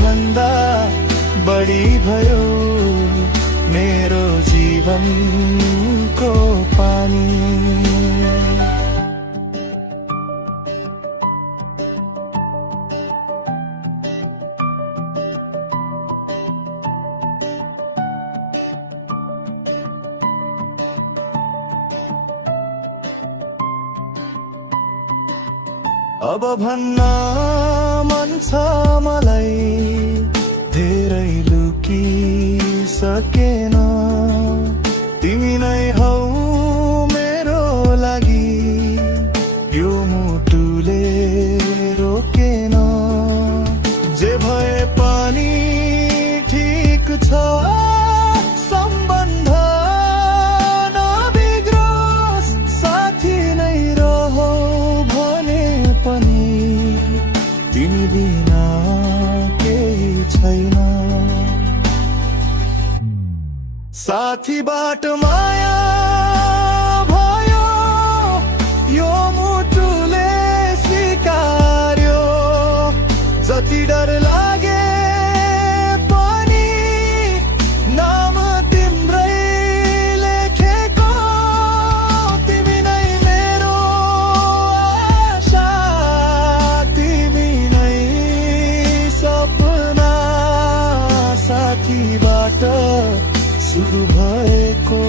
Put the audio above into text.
भन्दा बढी भयो मेरो जीवनको पानी। अब भन्न मन छ मलाई धेरै लुकिसकेन, तिमी नै हौ मेरो लागि यो मुटुले रोकेन। जे भए पनि ठिक छ सम्बन्ध नबिग्रोस्, साथी नै रहो भने पनि तिमी बिना केही छैन। साथीबाट माया भयो यो मुटुले स्वीकार्यो, जति डर लागे पनि नाम तिम्रै लेखेको, तिमी नै मेरो आशा, तिमी नै सपना। साथीबाट सुरु भएको